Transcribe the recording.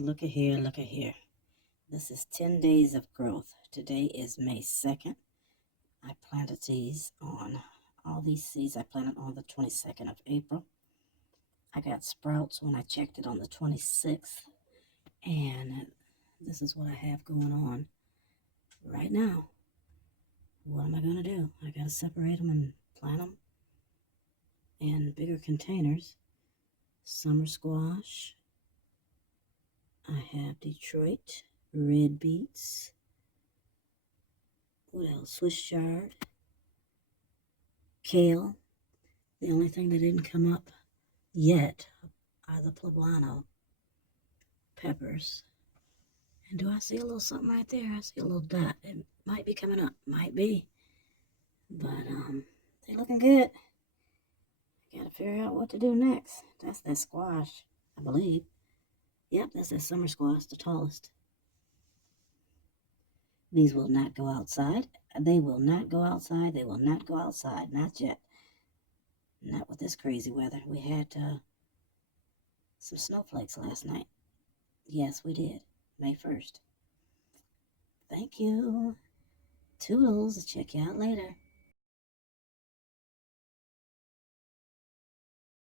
Look at here, look at here. This is 10 days of growth. Today is May 2nd. I planted these on, all these seeds I planted on the 22nd of April. I got sprouts when I checked it on the 26th. And this is what I have going on right now. What am I going to do? I got to separate them and plant them in bigger containers. Summer squash. I have Detroit red beets. What else? Swiss chard. Kale. The only thing that didn't come up yet are the poblano peppers. And do I see a little something right there? I see a little dot. It might be coming up. Might be. But they're looking good. I gotta figure out what to do next. That's that squash, I believe. Yep, that's that summer squash, the tallest. These will not go outside. They will not go outside. They will not go outside. Not yet. Not with this crazy weather. We had some snowflakes last night. Yes, we did. May 1st. Thank you. Toodles. Check you out later.